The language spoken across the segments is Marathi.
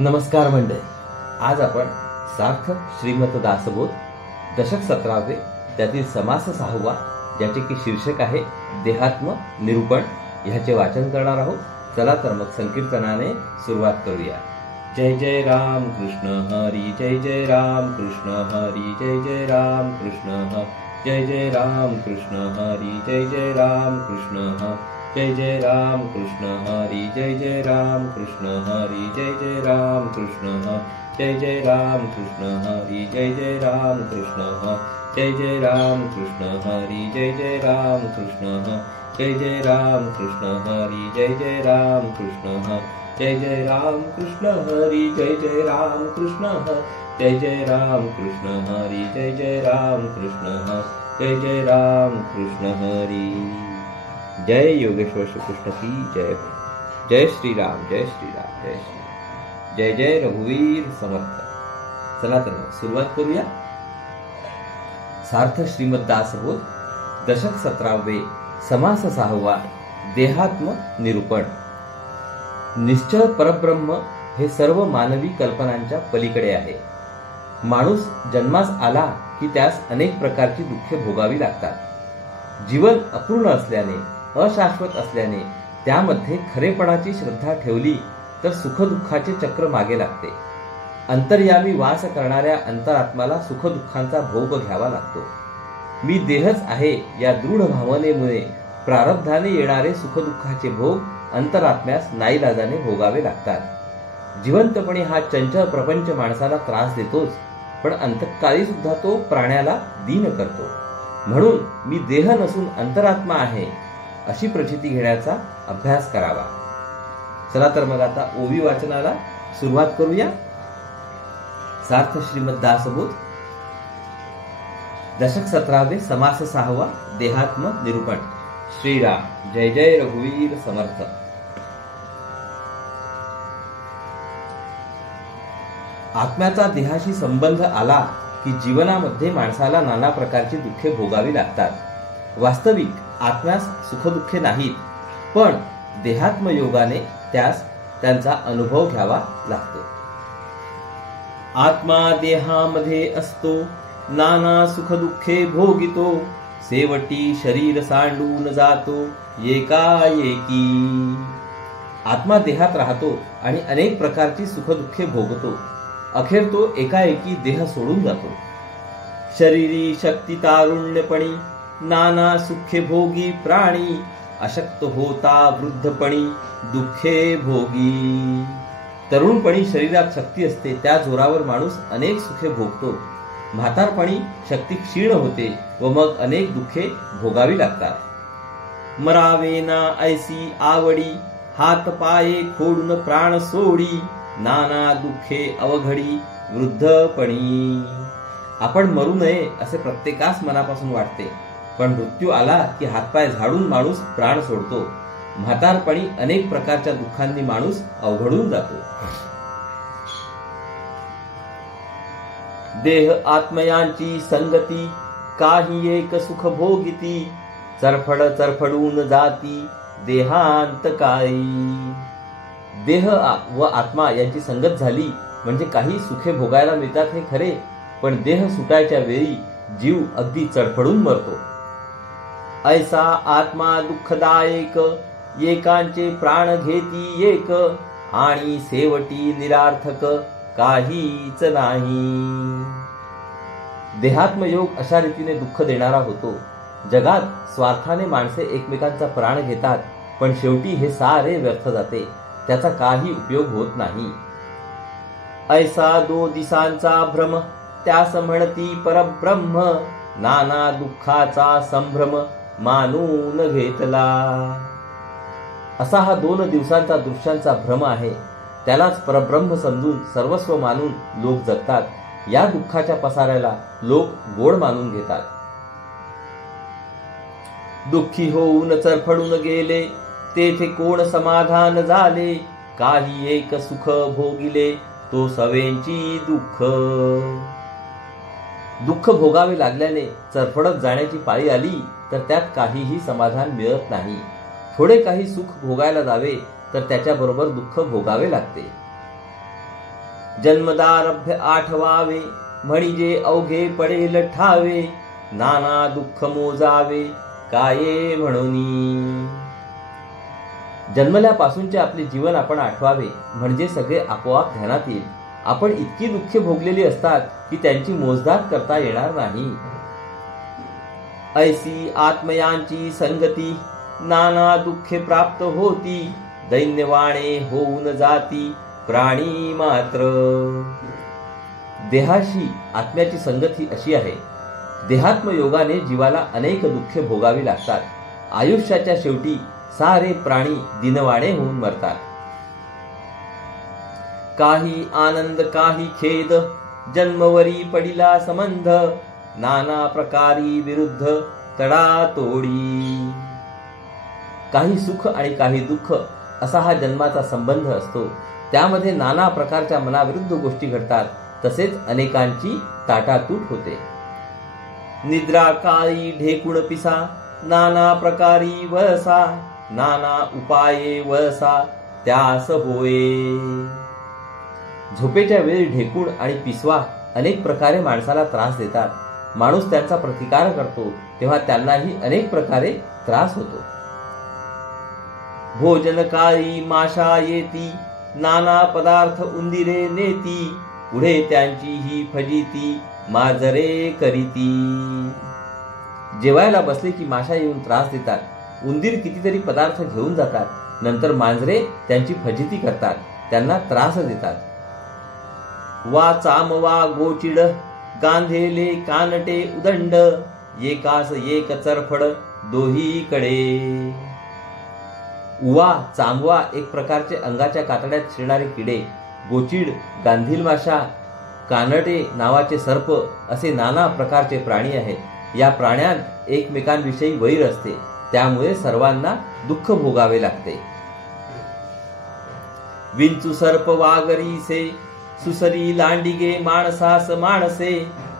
नमस्कार मंडळी, आज आपण सार्थ श्रीमत दासबोध दशक 17 त्यातील समास 6 ज्याचे की शीर्षक आहे देहात्म निरूपण ह्याचे वाचन करणार आहोत. चला तर मग संकीर्तनाने सुरुवात करूया. जय जय राम कृष्ण हरी, जय जय राम कृष्ण हरी, जय जय राम कृष्ण जय जय राम कृष्ण हरी, जय जय राम कृष्ण जय जय राम कृष्ण हरी, जय जय राम कृष्ण हरी, जय जय राम कृष्ण जय जय राम कृष्ण हरी, जय जय राम कृष्ण जय जय राम कृष्ण हरी, जय जय राम कृष्ण जय जय राम कृष्ण हरी, जय जय राम कृष्ण जय जय राम कृष्ण हरी, जय जय राम कृष्ण जय जय राम कृष्ण हरी, जय जय राम कृष्ण जय जय राम कृष्ण हरी. जय योगेश्वर श्री कृष्ण की जय हो. जय श्री राम, जय श्री राम, जय श्री राम. जय जय रघुवीर समर्थ. चला तर मग सुरुवात करूया. सार्थ श्रीमद दासबोध दशक 17 समास 6 देहात्म निरूपण. निश्चळ परब्रह्म हे सर्व मानवी कल्पनांच्या पलीकडे आहे. माणूस जन्मास आला की त्यास अनेक प्रकारची दुःखे भोगावी लागतात. जीवन अपूर्ण असल्याने, अशाश्वत असल्याने त्यामध्ये खरेपणाची श्रद्धा ठेवली तर सुखदुःखाचे चक्र मागे लागते. अंतर्यामी वास करणाऱ्या अंतरात्म्याला सुखदुःखांचा भोग घ्यावा लागतो. मी देहच आहे या दृढ भावनेमुळे प्रारब्धाने येणारे सुखदुःखाचे भोग अंतरात्म्यास नाईलाजाने भोगावे लागतात. जिवंतपणे हा चंचल प्रपंच माणसाला त्रास देतोच, पण अंतकाळी सुद्धा तो प्राण्याला दीन करतो. म्हणून मी देह नसून अंतरात्मा आहे अशी प्रचिती घेण्याचा अभ्यास करावा. चला तर मग आता ओवी वाचनाला सुरुवात करूया. सार्थ श्रीमद दासबोध दशक 17 समास 6 देहात्म निरूपण. श्रीराम. जय जय रघुवीर समर्थ. आत्म्याचा देहाशी संबंध आला की जीवनामध्ये माणसाला नाना प्रकारची दुःखे भोगावी लागतात. वास्तविक आत्म्यास सुखदुःखे नाहीत, पण देहात्मयोगाने त्यास त्यांचा अनुभव घ्यावा लागतो. आत्मा देहामध्ये असतो, नाना सुखदुःखे भोगितो, शेवटी शरीर सांडून जातो एकाएकी. आत्मा देहात राहतो आणि अनेक प्रकारची सुखदुःखे भोगतो. अखेर तो एकाएकी देह सोडून जातो. शरीरी शक्ती तारुण्यपणी, नाना सुखे भोगी प्राणी, अशक्त होता वृद्धपणी दुःखे भोगी. तरुणपणी शरीरात शक्ती असते, त्या जोरावर माणूस अनेक सुखे भोगतो. म्हातारपणी शक्ती क्षीण होते व मग अनेक दुःखे भोगावी लागतात. मरावे ना ऐसी आवडी, हात पाये खोडून प्राण सोडी, नाना दुःखे अवघडी वृद्धपणी. आपण मरू नये असे प्रत्येकास मनापासून वाटते, पण मृत्यू आला की हातपाय झाडून माणूस प्राण सोडतो. म्हातारपणी अनेक प्रकारच्या दुःखांनी माणूस अवघडून जातो. देह आत्मयांची संगती, काही एक सुख भोगिती, चरफड चरफडून जाती देहांत काही. देह व आत्मा यांची संगत झाली म्हणजे काही सुखे भोगायला मिळतात हे खरे, पण देह सुटायच्या वेळी जीव अगदी चडफडून मरतो. ऐसा आत्मा दुःखदायक, एकांचे प्राण घेती एक, आणि शेवटी निरार्थक काहीच नाही. देहात्मयोग अशा रीतीने दुःख देणारा होतो. जगात स्वार्थाने माणसे एकमेकांचा प्राण घेतात, पण शेवटी हे सारे व्यर्थ जाते, त्याचा काही उपयोग होत नाही. ऐसा दो दिसांचा भ्रम, त्यास म्हणती परब्रह्म, नाना दुःखाचा संभ्रम मानून घेतला. असा हा 2 दिवसांचा दृश्यांचा भ्रम आहे, त्यालाच परब्रह्म समजून सर्वस्व मानून लोक जगतात. या दुःखाच्या पसाऱ्याला लोक गोड मानून घेतात. दुःखी होऊन चरफडून गेले, तेथे कोण समाधान झाले, काही एक सुख भोगिले, तो सवेंची दुःख. दुःख भोगावे लागल्याने चरफडत जाण्याची पाळी आली तर त्यात काहीही समाधान मिळत नाही. थोडे काही सुख भोगायला जावे तर त्याच्याबरोबर दुःख भोगावे लागते. जन्मदारभ्य आठवावे, म्हणजे अवघे पडेल ठावे, नाना दुःख मोजावे काये म्हणूनी. जन्मल्यापासूनचे आपले जीवन आपण आठवावे, म्हणजे सगळे आपोआप ध्यानात येईल. आपण इतकी दुःखे भोगलेली असतात की त्यांची मोजदाद करता येणार नाही. ऐसी आत्मयांची संगती, नाना दुःखे प्राप्त होती, दैन्यवाणे होऊन जाती प्राणी मात्र. देहाशी आत्म्याची संगती अशी आहे. देहात्म योगाने जीवाला अनेक दुःखे भोगावी लागतात. आयुष्याच्या शेवटी सारे प्राणी दिनवाणे होऊन मरतात. काही आनंद काही खेद, जन्मवरी पडिला संबंध, नाना प्रकारी विरुद्ध तडातोडी. काही सुख आणि काही दुःख असा हा जन्माचा संबंध असतो. त्यामध्ये नाना प्रकारच्या मनाविरुद्ध गोष्टी घडतात. तसेच अनेकांची ताटातूट होते. निद्रा काळी ढेकुण पिसा, नाना प्रकारी वळसा, नाना उपाये वळसा त्यास होये. झोपेच्या वेळी ढेकुण आणि पिसवा अनेक प्रकारे माणसाला त्रास देतात. माणूस त्यांचा प्रतिकार करतो तेव्हा त्यांनाही अनेक प्रकारे त्रास होतो. भोजन काळी माशा येती, नाना पदार्थ उंदिरे नेती, पुढे त्यांची ही फजिती माजरे करीती. जेवायला बसले की माशा येऊन त्रास देतात. उंदीर कितीतरी पदार्थ घेऊन जातात. नंतर मांजरे त्यांची फजिती करतात, त्यांना त्रास देतात. वा चाम वा गोचिड, गांधेले कानटे उदंड, एकास एक चरफड दोहीकडे. उवा चामवा एक प्रकारचे अंगाच्या कातड्यात शिरणारे किडे, गोचिड गांधील माशा, कानटे नावाचे सर्प असे नाना प्रकारचे प्राणी आहेत. या प्राण्यांत एकमेकांविषयी वैर असते. त्यामुळे सर्वांना दुःख भोगावे लागते. विंचू सर्प वागरीसे, सुसरी लांडिगे माणसास माणसे,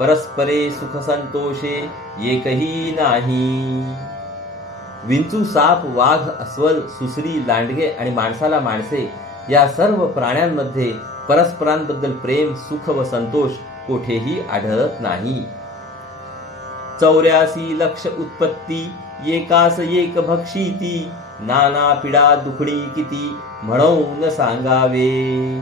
परस्परे सुख संतोषे एकही नाही. विंचू साप वाघ अस्वल सुसरी लांडगे आणि माणसाला माणसे या सर्व प्राण्यांमध्ये परस्परांबद्दल प्रेम सुख व संतोष कोठेही आढळत नाही. 84 लक्ष उत्पत्ती, एकास एक भक्षिती, नाना पिडा दुखणी किती म्हणून सांगावे.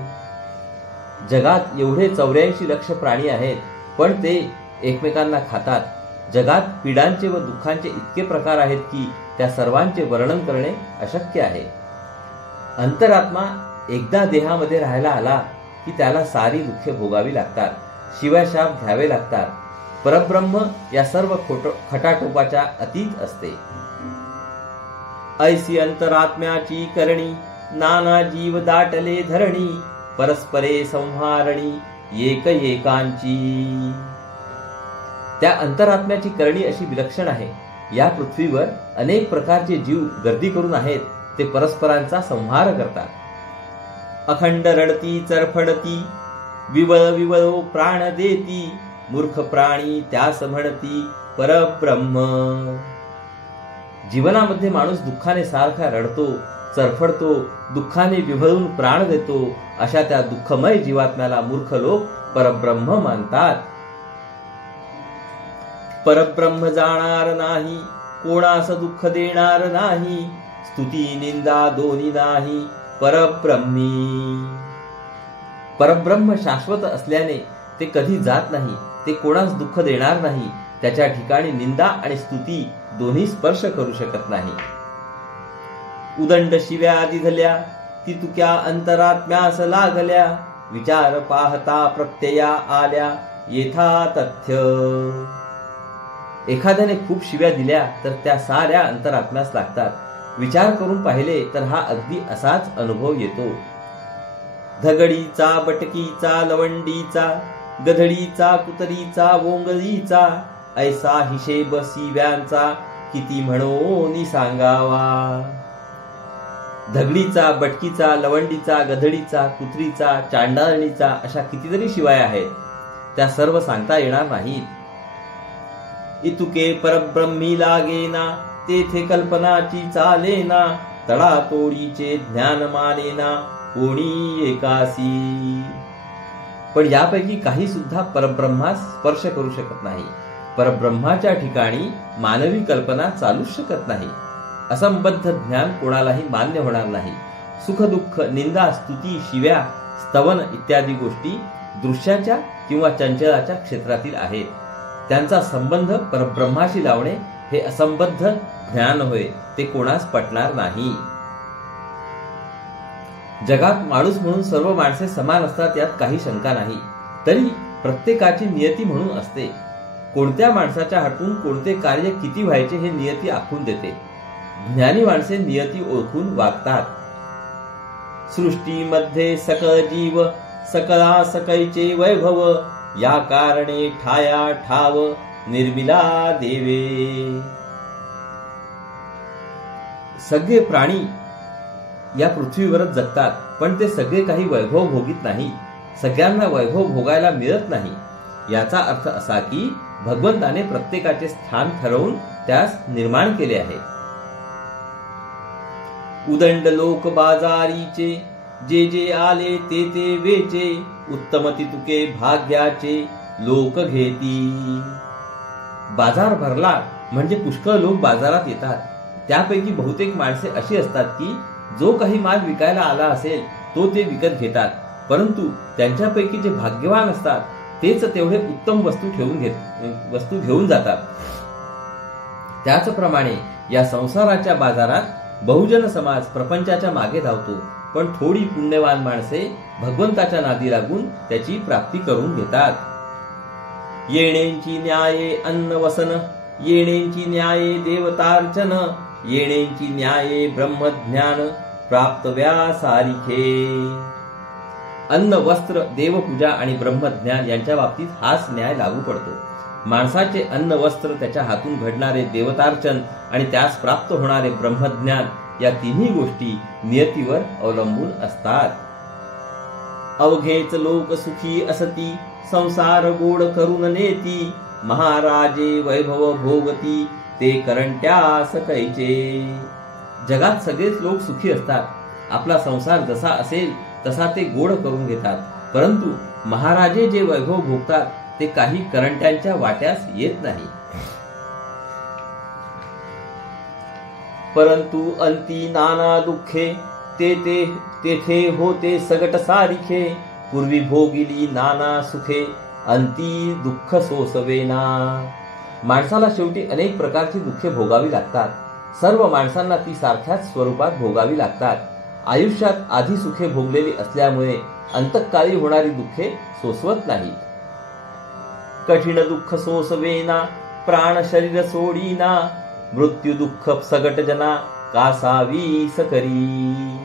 जगात एवढे 84 लक्ष प्राणी आहेत, पण ते एकमेकांना खातात. जगात पीडांचे व दुःखांचे इतके प्रकार आहेत की त्या सर्वांचे वर्णन करणे अशक्य आहे. अंतरात्मा एकदा देहामध्ये राहायला आला की त्याला सारी दुःखे भोगावी लागतात, शिवाशाप घ्यावे लागतात. परब्रह्म या सर्व खटाटोपाच्या अतीत असते. ऐसी अंतरात्म्याची करणी, नाना जीव दाटले धरणी, परस्परे संहारणी एक एकांची. त्या अंतरात्म्याची करणी अशी विलक्षण आहे. या पृथ्वीवर अनेक प्रकारचे जीव गर्दी करून आहेत. ते परस्परांचा संहार करतात. अखंड रडती चरफडती, विवळ विवळो प्राण देती, मूर्ख प्राणी त्यास म्हणती परब्रह्म. जीवनामध्ये माणूस दुःखाने सारखा रडतो, चरफडतो, दुःखाने विव्हळून प्राण देतो. अशा त्या दुःखमय जीवात्म्याला मूर्ख लोक परब्रह्म मानतात. परब्रह्म जाणार नाही, कोणास दुःख देणार नाही, स्तुती निंदा दोन्ही नाही परब्रह्मी. परब्रह्म शाश्वत असल्याने ते कधी जात नाही, ते कोणास दुःख देणार नाही. त्याच्या ठिकाणी निंदा आणि स्तुती दोन्ही स्पर्श करू शकत नाही. उदंड शिव्या दिधल्या, ती तुक्या अंतरात्म्यास लागल्या, विचार पाहता प्रत्यया आल्या येथा तथ्य. एखाद्याने खूप शिव्या दिल्या तर त्या साऱ्या अंतरात्म्यास लागतात. विचार करून पाहिले तर हा अगदी असाच अनुभव येतो. धगडीचा बटकीचा लवंडीचा, गधडीचा कुतरीचा वोंगळीचा, ऐसा हिशेब शिव्यांचा किती म्हणून सांगावा. धगडीचा, बटकीचा, लवंडीचा, गधडीचा, कुत्रीचा, चांडाळणीचा अशा कितीतरी शिवाय आहेत. त्या सर्व सांगता येणार नाहीत. इतुके परब्रह्मी लागेना, तेथे कल्पनाची चालेना, तडातोडीचे ज्ञान मानेना कोणी एकासी. पण यापैकी काही सुद्धा परब्रह्मास स्पर्श करू शकत नाही. परब्रह्माच्या ठिकाणी मानवी कल्पना चालूच शकत नाही. असंबद्ध ज्ञान कोणालाही मान्य होणार नाही. सुख दुःख, निंदा, स्तुती, शिव्या, स्तवन इत्यादी गोष्टी दृश्याच्या किंवा चंचलाच्या क्षेत्रातील आहेत. त्यांचा संबंध परब्रह्माशी लावणे हे असंबद्ध ज्ञान होय. ते कोणास पटणार नाही. जगात माणूस म्हणून सर्व माणसे समान असतात यात काही शंका नाही. तरी प्रत्येकाची नियती म्हणून असते. कोणत्या माणसाच्या हातून कोणते कार्य किती व्हायचे हे नियती आखून देते. ज्ञानी माणसे नियती ओळखून वागतात. सृष्टीमध्ये सकळ जीव सकळा सकळीचे वैभव, या कारणे ठाया ठाव निर्मिला देवे. सगळे प्राणी या पृथ्वीवरच जगतात, पण ते सगळे काही वैभव भोगीत नाही. सगळ्यांना वैभव भोगायला मिळत नाही. याचा अर्थ असा की भगवंताने प्रत्येकाचे स्थान ठरवून त्यास निर्माण केले आहे. उदंड लोक बाजारीचे, जे जे आले ते ते वेचे, उत्तम तितुके भाग्याचे लोक घेती. बाजार भरला म्हणजे पुष्कळ लोक बाजारात येतात. त्यापैकी बहुतेक माणसे अशी असतात की जो काही माल विकायला आला असेल तो ते विकत घेतात, परंतु त्यांच्यापैकी जे भाग्यवान असतात तेच तेवढे उत्तम वस्तू घेऊन जातात. त्याचप्रमाणे या संसाराच्या बाजारात बहुजन समाज प्रपंचाच्या मागे धावतो, पण थोडी पुण्यवान माणसे भगवंताच्या नादी लागून त्याची प्राप्ती करून घेतात. येणेंची न्याये अन्न वसन, येणेंची न्याये देवतार्चन, येणेंची न्याये ब्रह्मज्ञान प्राप्त व्यासारिखे. अन्न, वस्त्र, देवपूजा आणि ब्रह्मज्ञान यांच्या बाबतीत हाच न्याय लागू पडतो. माणसाचे अन्न, वस्त्र, त्याच्या हातून घडणारे देवतार्चन आणि त्यास प्राप्त होणारे ब्रह्मज्ञान या तिन्ही गोष्टी नियतीवर अवलंबून असतात. अवघेच लोक सुखी असती, संसार गोड करून नेती, महाराजे वैभव भोगती, ते करंट्यास कैचे. जगात सगळेच लोक सुखी असतात. आपला संसार जसा असेल तसा ते गोड करून घेतात, परंतु महाराजे जे वैभव भोगतात ते काही करंट्यांच्या वाट्यास येत नाही. परंतु अंती नाना दुःखे, तेथे होते सगट सारिखे, पूर्वी भोगिली नाना सुखे, अंती दुःख सोसवेना. माणसाला शेवटी अनेक प्रकारची दुःखे भोगावी लागतात. सर्व माणसांना ती सारख्याच स्वरूपात भोगावी लागतात. आयुष्यात आधी सुखे भोगलेली असल्यामुळे अंतःकाळी होणारी दुःखे सोसवत नाहीत. कठीण दुःख सोसवेना, प्राण शरीर सोडीना, मृत्यू दुःख सगट जना, कासावीस करी.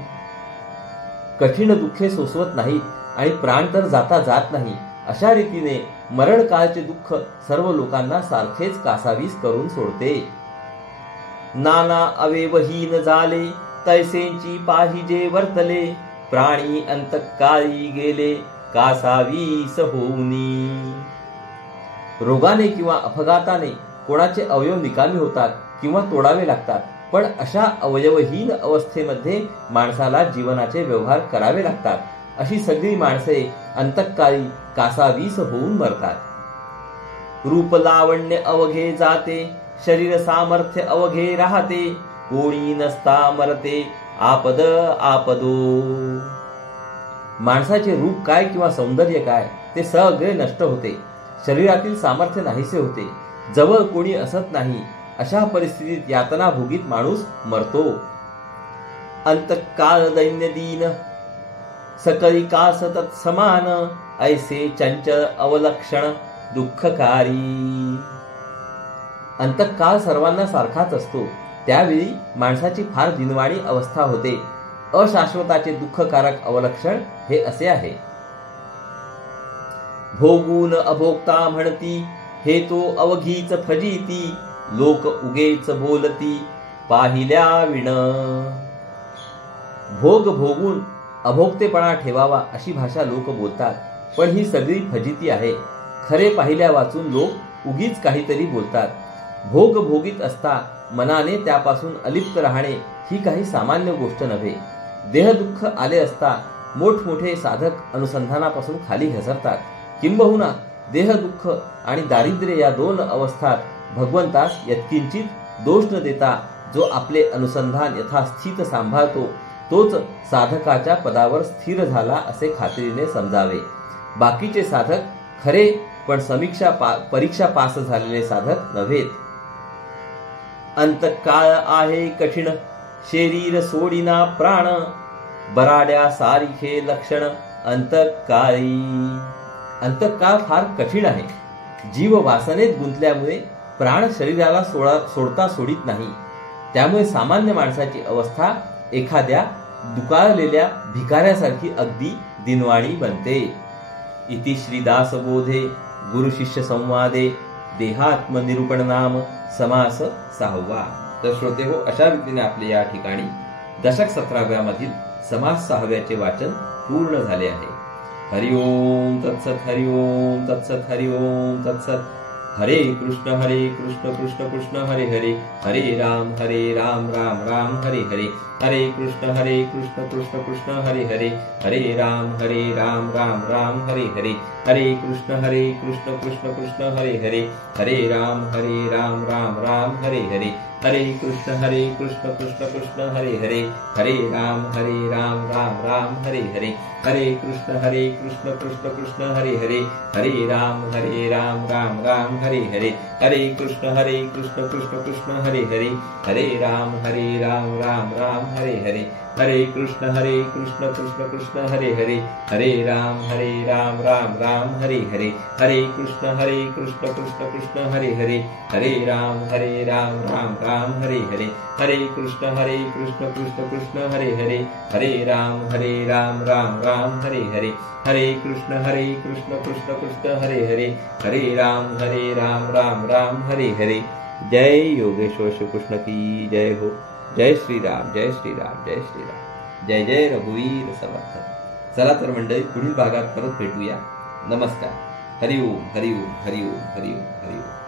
कठीण दुःखे सोसवत नाहीत आणि प्राण तर जाता जात नाही. अशा रीतीने मरण काळचे दुःख सर्व लोकांना सारखेच कासावीस करून सोडते. नाना अवेवहीन झाले, तैसेंची पाहिजे वर्तले, प्राणी अंतकाळी गेले, कासावीस होऊनी. रोगाने किंवा अपघाताने कोणाचे अवयव निकामी होतात किंवा तोडावे लागतात, पण अशा अवयवहीन अवस्थेमध्ये माणसाला जीवनाचे व्यवहार करावे लागतात. अशी सगळी माणसे अंतःकाळी कासावीस होऊन मरतात. रूप लावण्य अवघे जाते, शरीर सामर्थ्य अवघे राहते, कोणी नसता मरते, आपद आपदो. माणसाचे रूप काय किंवा सौंदर्य काय ते सगळे नष्ट होते. शरीरातील सामर्थ्य नाहीसे होते. जवळ कोणी असत नाही. अशा परिस्थितीत यातना भोगीत माणूस मरतो. अंतकाळ दैन्य दीन, सकळी कास तत्समान, ऐसे चंचल अवलक्षण दुःखकारी. अंतकाळ सर्वांना सारखाच असतो. त्यावेळी माणसाची फार दिनवाणी अवस्था होते. अशाश्वताचे दुःखकारक अवलक्षण हे असे आहे. भोगून अभोक्ता म्हणती, हे तो अवघीच फजिती, लोक उगेच बोलती, पाहिल्या विण. भोग भोगून अभोक्तेपणा ठेवावा अशी भाषा लोक बोलतात, पण ही सगळी फजिती आहे. खरे पाहिल्या वाचून लोक उगीच काहीतरी बोलतात. भोग भोगीत असता मनाने त्यापासून अलिप्त राहणे ही काही सामान्य गोष्ट नव्हे. देहदुःख आले असता मोठमोठे साधक अनुसंधानापासून खाली घसरतात. किंबहुना देह दुःख आणि दारिद्र्य या दोन अवस्थात भगवंतास यत्किंचित दोष न देता जो आपले अनुसंधान यथास्थित सांभाळतो तोच साधकाच्या पदावर स्थिर झाला असे खात्रीने समजावे. बाकीचे साधक खरे, पण परीक्षा पास झालेले साधक नव्हेत. अंतकाळ आहे कठीण, शरीर सोडिना प्राण, बराड्या सारिखे लक्षण अंतकाळी. अंतकाळ फार कठीण आहे. जीव वासनेत गुंतल्यामुळे प्राण शरीराला सोडता सोडित नाही. त्यामुळे सामान्य माणसाची अवस्था एखाद्या दुकाळलेल्या भिकाऱ्यासारखी अगदी दिनवाणी बनते. इति श्रीदासबोधे गुरु शिष्य संवादे देहात्मनिरूपण नाम समास 6वा. तर श्रोते हो, अशा रीतीने आपले या ठिकाणी दशक 17व्या मधील समास 6व्याचे वाचन पूर्ण झाले आहे. हरिओम तत्सत, हरिओम तत्सत, हरिओम तत्सत. हरे कृष्ण कृष्ण कृष्ण हरे हरे, हरे राम राम राम हरे हरे, हरे कृष्ण कृष्ण कृष्ण हरे हरे, हरे राम राम राम हरे हरे, हरे कृष्ण कृष्ण कृष्ण हरे हरे, हरे राम राम राम हरे हरे, हरे कृष्ण कृष्ण कृष्ण हरे हरे, हरे राम राम राम हरे हरे, हरे कृष्ण कृष्ण कृष्ण हरे हरे, हरे राम राम राम हरे हरे, हरे कृष्ण कृष्ण कृष्ण हरे हरे, हरे राम राम राम हरे हरे, हरे कृष्ण कृष्ण कृष्ण हरे हरे, हरे राम राम राम हरे हरे, हरे कृष्ण कृष्ण कृष्ण हरे हरे, हरे राम राम राम हरे हरे, हरे कृष्ण कृष्ण कृष्ण हरे हरे, हरे राम राम राम हरे हरे, हरे कृष्ण कृष्ण कृष्ण हरे हरे, हरे राम राम राम हरे हरे. जय योगेश्वर श्री कृष्ण की जय हो. जय श्रीराम, जय श्रीराम, जय श्रीराम. जय जय रघुवीर समर्थ. चला तर मंडळी, पुढील भागात परत भेटूया. नमस्कार. हरिओम हरिओम हरिओम हरिओम हरिओम.